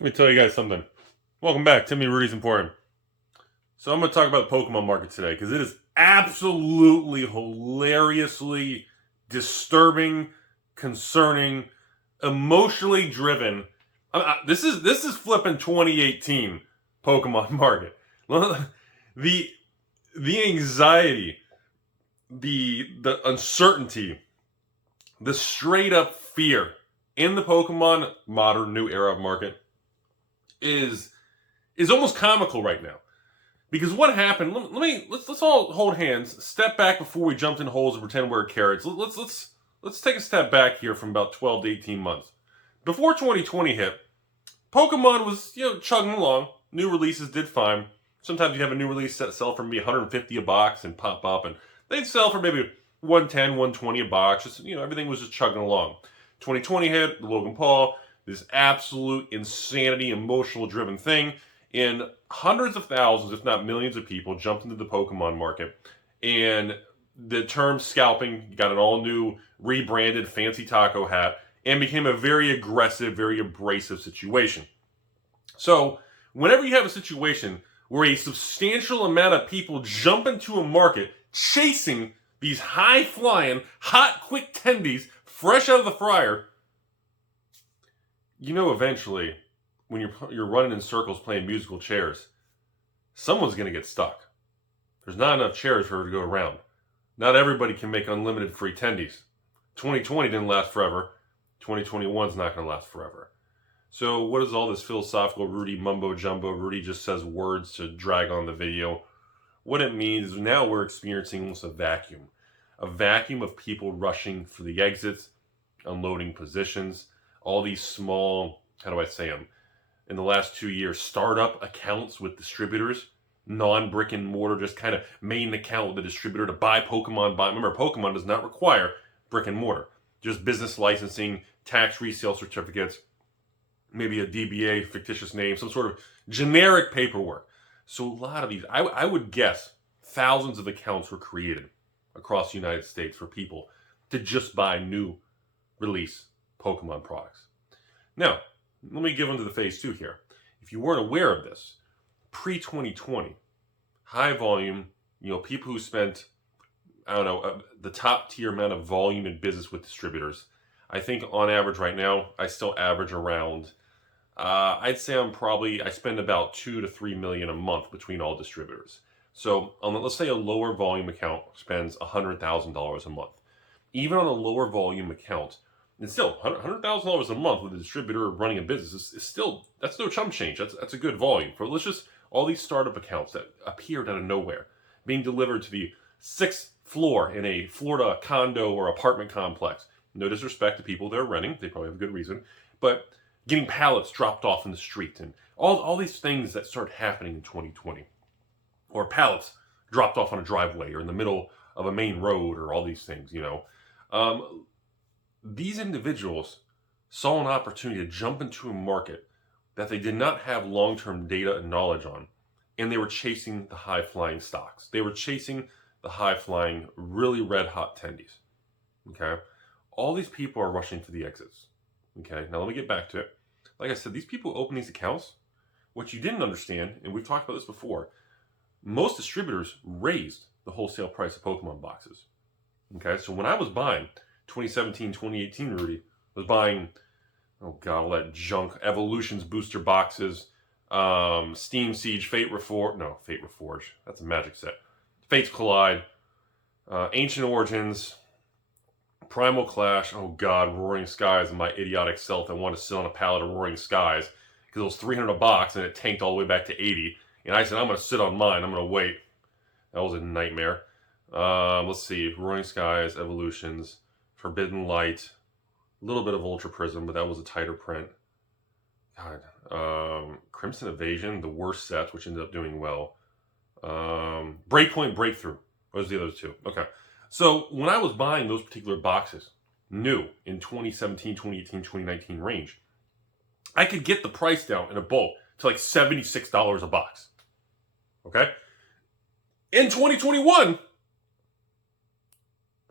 Let me tell you guys something. Welcome back. Timmy Rudy's Emporium. So I'm going to talk about the Pokemon market today because it is absolutely hilariously disturbing, concerning, emotionally driven. This is flipping 2018 Pokemon market. the the anxiety, the uncertainty, the straight up fear in the Pokemon modern new era of market is almost comical right now. Because what happened? Let's all hold hands, step back before we jump in holes and pretend we're carrots. Let's take a step back here from about 12 to 18 months. Before 2020 hit, Pokemon was chugging along. New releases did fine. Sometimes you have a new release that sell for maybe 150 a box and pop up, and they'd sell for maybe 110, 120 a box. Just everything was just chugging along. 2020 hit, the Logan Paul, this absolute insanity, emotional driven thing, and hundreds of thousands, if not millions of people jumped into the Pokemon market. And the term scalping got an all new rebranded fancy taco hat and became a very aggressive, very abrasive situation. So whenever you have a situation where a substantial amount of people jump into a market chasing these high-flying, hot, quick tendies fresh out of the fryer, eventually, when you're running in circles playing musical chairs, someone's going to get stuck. There's not enough chairs for her to go around. Not everybody can make unlimited free tendies. 2020 didn't last forever. 2021 is not going to last forever. So what is all this philosophical Rudy mumbo jumbo? Rudy just says words to drag on the video. What it means is now we're experiencing almost a vacuum of people rushing for the exits, unloading positions, all these small, how do I say them, in the last 2 years, startup accounts with distributors, non-brick and mortar, just kind of made an account with the distributor to buy Pokemon. Remember, Pokemon does not require brick and mortar, just business licensing, tax resale certificates, maybe a DBA, fictitious name, some sort of generic paperwork. So a lot of these, I would guess, thousands of accounts were created across the United States for people to just buy new release Pokemon products. Now, let me give into the phase two here. If you weren't aware of this, pre-2020, high volume, people who spent, the top tier amount of volume in business with distributors. I think on average right now, I still average around, I'd say I spend about 2 to 3 million a month between all distributors. So let's say a lower volume account spends $100,000 a month. Even on a lower volume account, it's still $100,000 a month with a distributor running a business is still, that's no chump change. That's a good volume for all these startup accounts that appeared out of nowhere, being delivered to the 6th floor in a Florida condo or apartment complex. No disrespect to people they're renting, they probably have a good reason, but getting pallets dropped off in the street and all these things that start happening in 2020, or pallets dropped off on a driveway or in the middle of a main road, or all these things. These individuals saw an opportunity to jump into a market that they did not have long-term data and knowledge on, and they were chasing the high-flying stocks. They were chasing the high-flying, really red-hot tendies. Okay? All these people are rushing for the exits. Okay? Now let me get back to it. Like I said, these people who open these accounts, what you didn't understand, and we've talked about this before, most distributors raised the wholesale price of Pokemon boxes. Okay? So when I was buying 2017, 2018, Rudy was buying, all that junk, Evolutions booster boxes, Steam Siege, Fate Reforge, that's a Magic set, Fates Collide, Ancient Origins, Primal Clash, Roaring Skies, and my idiotic self that wanted to sit on a pallet of Roaring Skies because it was $300 a box and it tanked all the way back to $80, and I said, I'm going to sit on mine, I'm going to wait. That was a nightmare. Let's see, Roaring Skies, Evolutions, Forbidden Light, a little bit of Ultra Prism, but that was a tighter print. Crimson Evasion, the worst set, which ended up doing well. Breakpoint Breakthrough. Those are the other two. Okay. So when I was buying those particular boxes, new in 2017, 2018, 2019 range, I could get the price down in a bulk to like $76 a box. Okay? In 2021,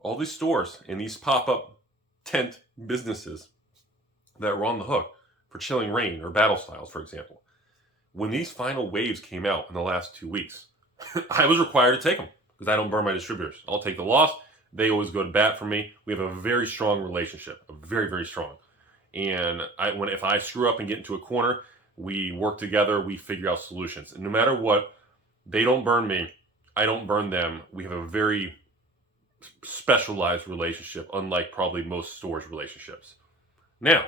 all these stores and these pop-up tent businesses that were on the hook for Chilling Reign or Battle Styles, for example. When these final waves came out in the last 2 weeks, I was required to take them because I don't burn my distributors. I'll take the loss. They always go to bat for me. We have a very strong relationship, very, very strong. And if I screw up and get into a corner, we work together, we figure out solutions. And no matter what, they don't burn me, I don't burn them. We have a very specialized relationship, unlike probably most stores' relationships. Now,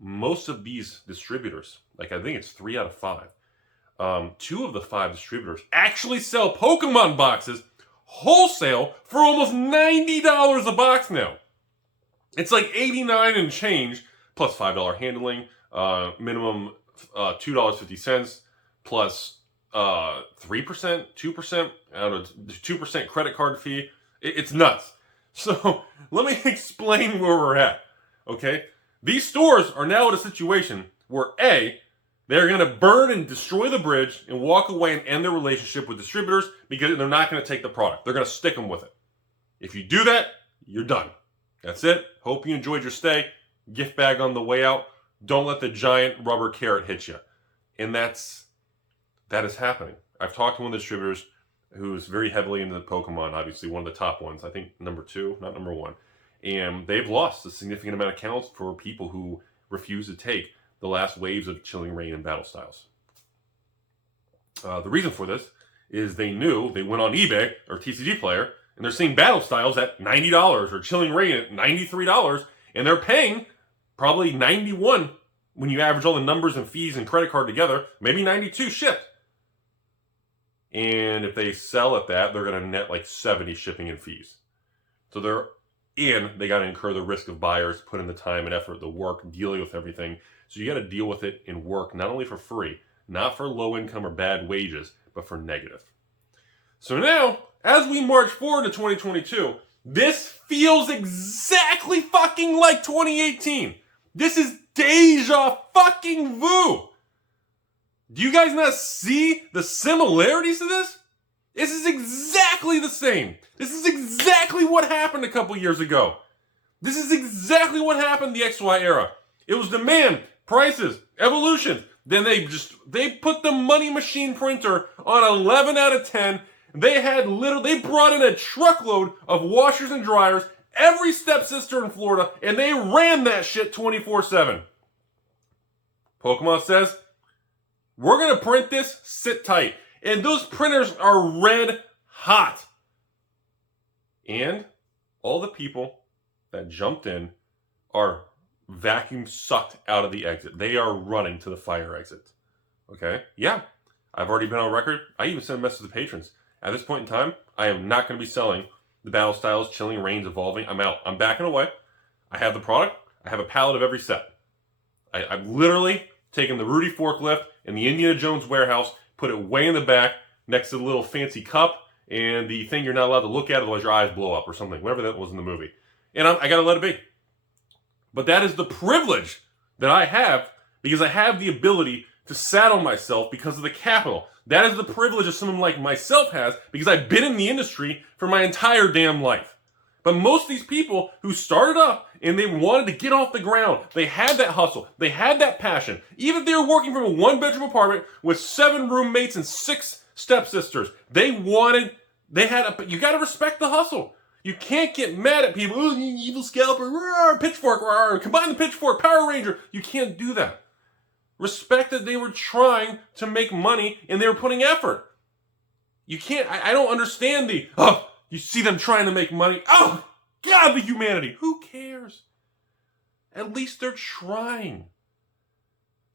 most of these distributors, like I think it's 3 out of 5, 2 of the 5 distributors actually sell Pokemon boxes wholesale for almost $90 a box now. It's like $89 and change, plus $5 handling, minimum $2.50, plus 3%, 2%, I don't know, 2% credit card fee. It's nuts. So let me explain where we're at, okay? These stores are now in a situation where A, they're going to burn and destroy the bridge and walk away and end their relationship with distributors because they're not going to take the product. They're going to stick them with it. If you do that, you're done. That's it. Hope you enjoyed your stay. Gift bag on the way out. Don't let the giant rubber carrot hit you. And that is happening. I've talked to one of the distributors who's very heavily into the Pokemon, obviously one of the top ones. I think number 2, not number 1. And they've lost a significant amount of accounts for people who refuse to take the last waves of Chilling Reign and Battle Styles. The reason for this is they went on eBay or TCG Player, and they're seeing Battle Styles at $90 or Chilling Reign at $93, and they're paying probably $91 when you average all the numbers and fees and credit card together, maybe $92 shipped. And if they sell at that, they're going to net like $70 shipping and fees. So they got to incur the risk of buyers, put in the time and effort, the work, dealing with everything. So you got to deal with it and work not only for free, not for low income or bad wages, but for negative. So now, as we march forward to 2022, this feels exactly fucking like 2018. This is deja fucking vu. Do you guys not see the similarities to this? This is exactly the same. This is exactly what happened a couple years ago. This is exactly what happened in the XY era. It was demand, prices, evolution. Then they put the money machine printer on 11 out of 10. They brought in a truckload of washers and dryers, every stepsister in Florida, and they ran that shit 24/7. Pokemon says, we're going to print this, sit tight. And those printers are red hot. And all the people that jumped in are vacuum sucked out of the exit. They are running to the fire exit. Okay? Yeah. I've already been on record. I even sent a message to the patrons. At this point in time, I am not going to be selling the Battle Styles, Chilling Reigns, Evolving. I'm out. I'm backing away. I have the product. I have a pallet of every set. I've literally taken the Rudy forklift in the Indiana Jones warehouse, put it way in the back next to the little fancy cup and the thing you're not allowed to look at otherwise your eyes blow up or something, whatever that was in the movie. And I got to let it be. But that is the privilege that I have because I have the ability to saddle myself because of the capital. That is the privilege that someone like myself has because I've been in the industry for my entire damn life. But most of these people who started up and they wanted to get off the ground, they had that hustle, they had that passion. Even if they were working from a 1-bedroom apartment with 7 roommates and 6 stepsisters, you got to respect the hustle. You can't get mad at people, oh, you evil scalper, roar, pitchfork, roar, combine the pitchfork, Power Ranger. You can't do that. Respect that they were trying to make money and they were putting effort. You can't, I don't understand you see them trying to make money. Oh, God, the humanity. Who cares? At least they're trying.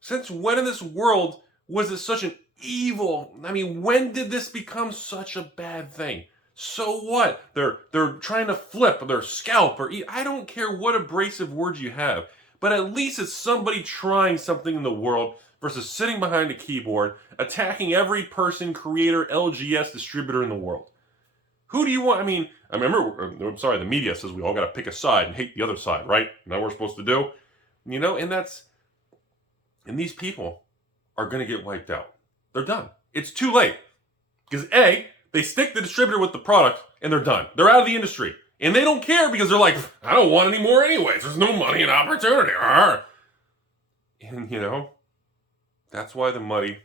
Since when in this world was it such an evil? I mean, when did this become such a bad thing? So what? They're trying to flip their scalp or eat. I don't care what abrasive words you have, but at least it's somebody trying something in the world versus sitting behind a keyboard, attacking every person, creator, LGS distributor in the world. Who do you want? I mean, the media says we all got to pick a side and hate the other side, right? Isn't that what we're supposed to do? You know, and these people are going to get wiped out. They're done. It's too late. Because A, they stick the distributor with the product and they're done. They're out of the industry. And they don't care because they're like, I don't want any more anyways. There's no money and opportunity. And, that's why the money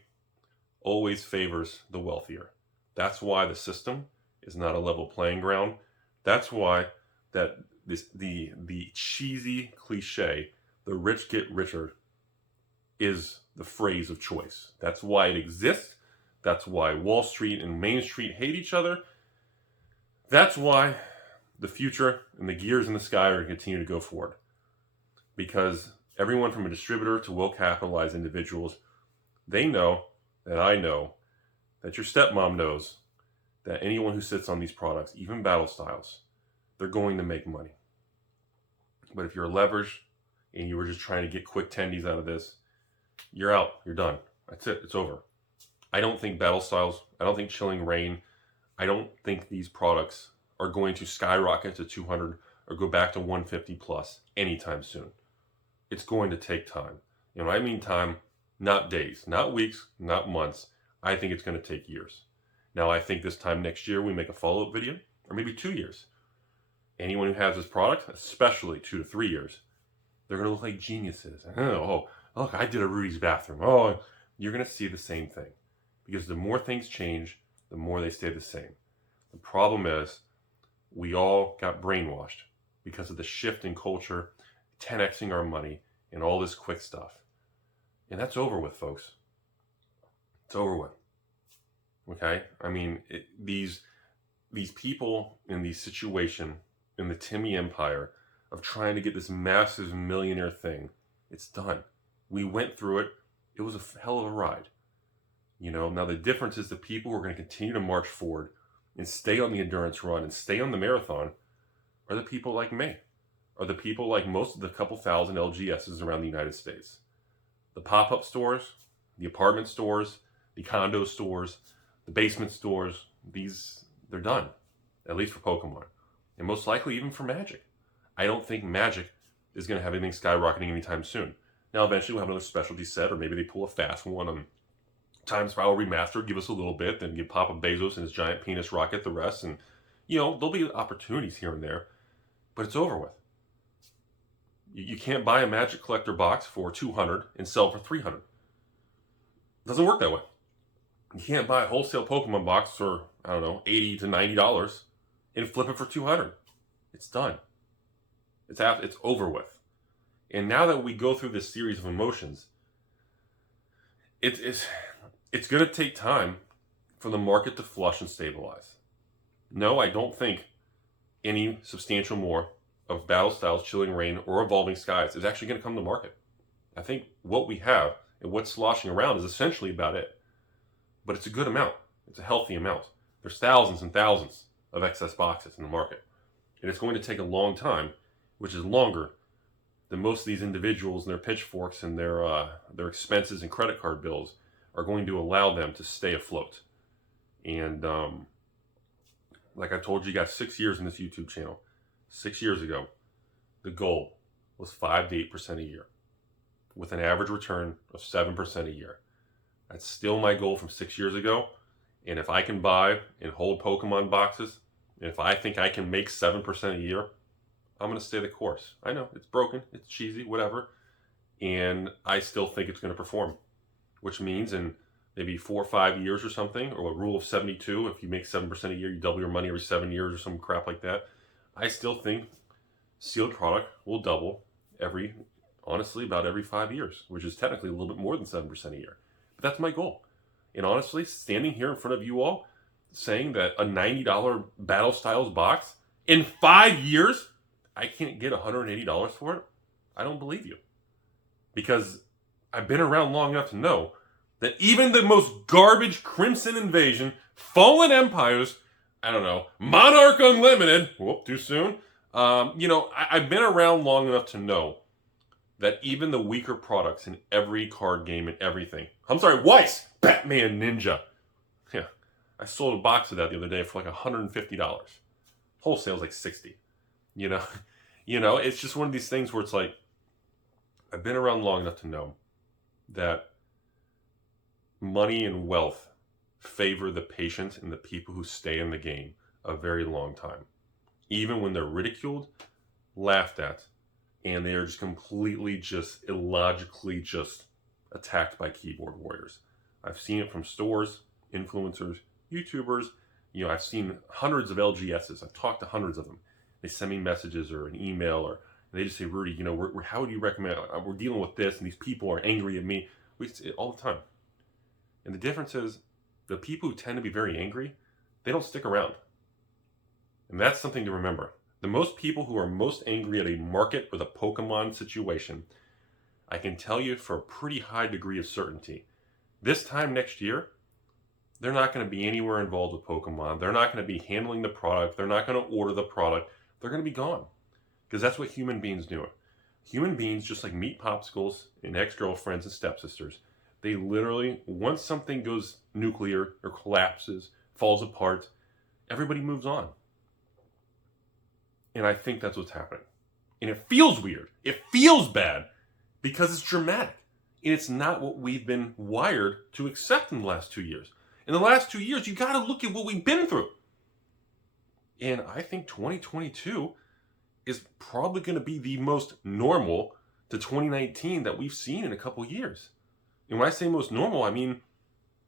always favors the wealthier. That's why the system is not a level playing ground. That's why the cheesy cliche, the rich get richer, is the phrase of choice. That's why it exists. That's why Wall Street and Main Street hate each other. That's why the future and the gears in the sky are going to continue to go forward. Because everyone from a distributor to well-capitalized individuals, they know that I know that your stepmom knows that anyone who sits on these products, even battle styles, they're going to make money. But if you're leveraged and you were just trying to get quick tendies out of this, you're out. You're done. That's it. It's over. I don't think battle styles, I don't think Chilling Reign, I don't think these products are going to skyrocket to 200 or go back to 150 plus anytime soon. It's going to take time. I mean time, not days, not weeks, not months. I think it's going to take years. Now, I think this time next year we make a follow-up video, or maybe 2 years. Anyone who has this product, especially 2 to 3 years, they're going to look like geniuses. Oh, look, I did a Rudy's bathroom. Oh, you're going to see the same thing. Because the more things change, the more they stay the same. The problem is we all got brainwashed because of the shift in culture, 10xing our money, and all this quick stuff. And that's over with, folks. It's over with. Okay? I mean, these people in these situation in the Timmy Empire of trying to get this massive millionaire thing, it's done. We went through it. It was a hell of a ride. Now the difference is the people who are going to continue to march forward and stay on the endurance run and stay on the marathon are the people like me, are the people like most of the couple thousand LGSs around the United States. The pop-up stores, the apartment stores, the condo stores, the basement stores, they're done, at least for Pokemon. And most likely even for Magic. I don't think Magic is going to have anything skyrocketing anytime soon. Now eventually we'll have another specialty set, or maybe they pull a fast one on Time Spiral Remastered, give us a little bit, then give Papa Bezos and his giant penis rocket the rest, and there'll be opportunities here and there, but it's over with. You can't buy a Magic Collector box for $200 and sell for $300. It doesn't work that way. You can't buy a wholesale Pokemon box for, $80 to $90 and flip it for $200. It's done. It's over with. And now that we go through this series of emotions, it's going to take time for the market to flush and stabilize. No, I don't think any substantial more of Battle Styles, Chilling Reign, or Evolving Skies is actually going to come to market. I think what we have and what's sloshing around is essentially about it. But it's a good amount. It's a healthy amount. There's thousands and thousands of excess boxes in the market. And it's going to take a long time, which is longer than most of these individuals and their pitchforks and their expenses and credit card bills are going to allow them to stay afloat. And like I told you, you got 6 years in this YouTube channel. 6 years ago, the goal was 5 to 8% a year, with an average return of 7% a year. That's still my goal from 6 years ago. And if I can buy and hold Pokemon boxes, and if I think I can make 7% a year, I'm going to stay the course. I know, it's broken, it's cheesy, whatever. And I still think it's going to perform. Which means in maybe 4 or 5 years or something, or a rule of 72, if you make 7% a year, you double your money every 7 years or some crap like that. I still think sealed product will double honestly, about every 5 years, which is technically a little bit more than 7% a year. But that's my goal. And honestly, standing here in front of you all, saying that a $90 Battle Styles box, in 5 years, I can't get $180 for it, I don't believe you. Because I've been around long enough to know that even the most garbage Crimson Invasion, Fallen Empires, Monarch Unlimited, whoop, too soon. I've been around long enough to know that even the weaker products in every card game and everything. I'm sorry, Weiss, Batman Ninja. Yeah, I sold a box of that the other day for like $150. Wholesale's like $60. It's just one of these things where it's like, I've been around long enough to know that money and wealth favor the patient and the people who stay in the game a very long time. Even when they're ridiculed, laughed at, and they are just completely just illogically just attacked by keyboard warriors. I've seen it from stores, influencers, YouTubers. I've seen hundreds of LGSs. I've talked to hundreds of them. They send me messages or an email, or they just say, Rudy, how would you recommend? We're dealing with this, and these people are angry at me. We see it all the time. And the difference is, the people who tend to be very angry, they don't stick around. And that's something to remember. The most people who are most angry at a market with a Pokemon situation, I can tell you for a pretty high degree of certainty, this time next year, they're not going to be anywhere involved with Pokemon. They're not going to be handling the product. They're not going to order the product. They're going to be gone. Because that's what human beings do. Human beings, just like meat popsicles and ex-girlfriends and stepsisters, they literally, once something goes nuclear or collapses, falls apart, everybody moves on. And I think that's what's happening. And it feels weird. It feels bad because it's dramatic. And it's not what we've been wired to accept in the last 2 years. In the last 2 years, you got to look at what we've been through. And I think 2022 is probably going to be the most normal to 2019 that we've seen in a couple years. And when I say most normal, I mean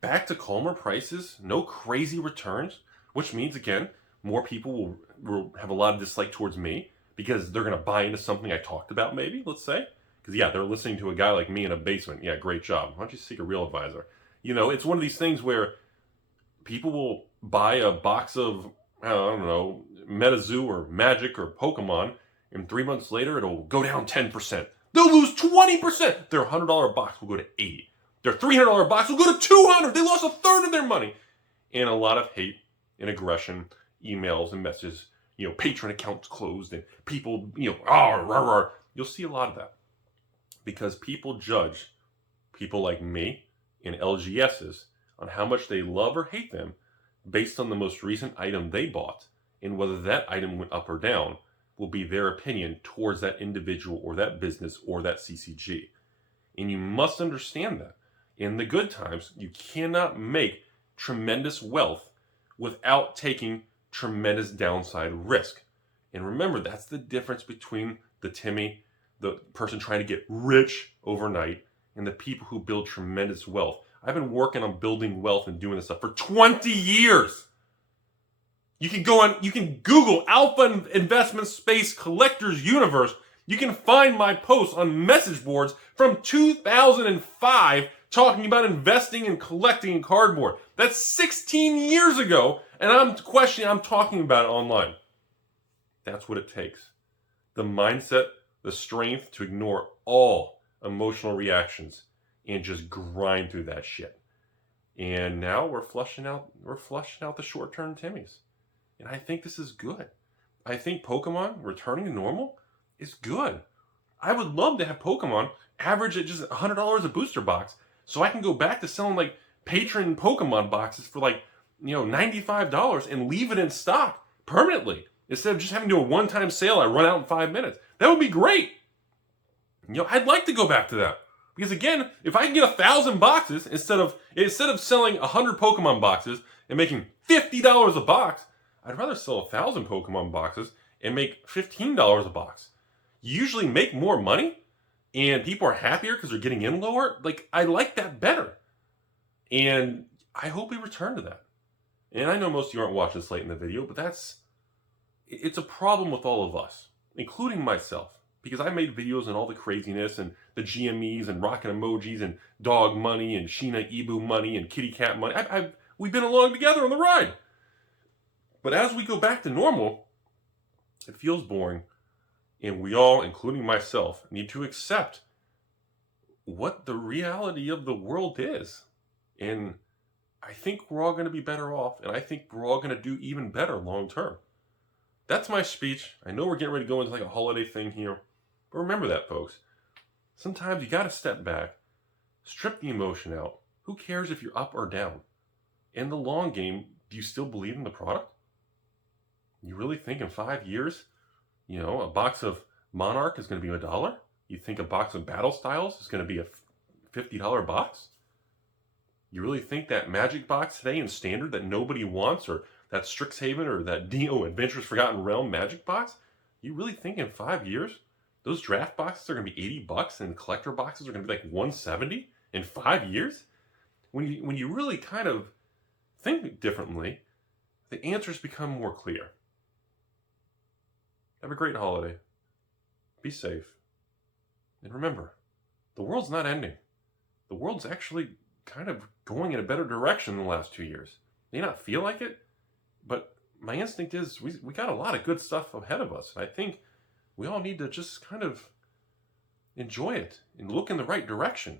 back to calmer prices, no crazy returns, which means, again, more people will have a lot of dislike towards me because they're going to buy into something I talked about, maybe, let's say. Because, yeah, they're listening to a guy like me in a basement. Yeah, great job. Why don't you seek a real advisor? It's one of these things where people will buy a box of, I don't know, Metazoo or Magic or Pokemon, and 3 months later it'll go down 10%. They'll lose 20%. Their $100 box will go to $80. Their $300 box will go to $200. They lost a third of their money. And a lot of hate and aggression, emails and messages, Patron accounts closed, and people, rah, rah, rah. You'll see a lot of that. Because people judge people like me and LGSs on how much they love or hate them based on the most recent item they bought, and whether that item went up or down will be their opinion towards that individual or that business or that CCG. And you must understand that in the good times, you cannot make tremendous wealth without taking tremendous downside risk. And remember, that's the difference between the Timmy, the person trying to get rich overnight, and the people who build tremendous wealth. I've been working on building wealth and doing this stuff for 20 years. You can Google Alpha Investment Space Collectors Universe. You can find my posts on message boards from 2005 talking about investing and collecting in cardboard. That's 16 years ago, and I'm talking about it online. That's what it takes. The mindset, the strength to ignore all emotional reactions and just grind through that shit. And now we're flushing out the short-term Timmies. And I think this is good. I think Pokemon returning to normal is good. I would love to have Pokemon average at just $100 a booster box, so I can go back to selling like Patron Pokemon boxes for like, $95 and leave it in stock permanently, instead of just having to do a one-time sale I run out in 5 minutes. That would be great. I'd like to go back to that. Because again, if I can get 1,000 boxes instead of selling 100 Pokemon boxes and making $50 a box, I'd rather sell 1,000 Pokemon boxes and make $15 a box. You usually make more money, and people are happier because they're getting in lower. I like that better. And I hope we return to that. And I know most of you aren't watching this late in the video, but it's a problem with all of us, including myself. Because I made videos on all the craziness and the GMEs and rockin' emojis and dog money and Sheena Ibu money and kitty cat money. We've been along together on the ride. But as we go back to normal, it feels boring. And we all, including myself, need to accept what the reality of the world is. And I think we're all going to be better off. And I think we're all going to do even better long term. That's my speech. I know we're getting ready to go into like a holiday thing here. But remember that, folks. Sometimes you got to step back, strip the emotion out. Who cares if you're up or down? In the long game, do you still believe in the product? You really think in 5 years, a box of Monarch is going to be $1? You think a box of Battle Styles is going to be a $50 box? You really think that Magic box today in Standard that nobody wants, or that StrixHaven or that Adventurous Forgotten Realm Magic box, you really think in 5 years those draft boxes are going to be $80 and collector boxes are going to be like $170 in 5 years? When you really kind of think differently, the answers become more clear. Have a great holiday. Be safe. And remember, the world's not ending. The world's actually kind of going in a better direction in the last 2 years. May not feel like it, but my instinct is we got a lot of good stuff ahead of us. And I think we all need to just kind of enjoy it and look in the right direction.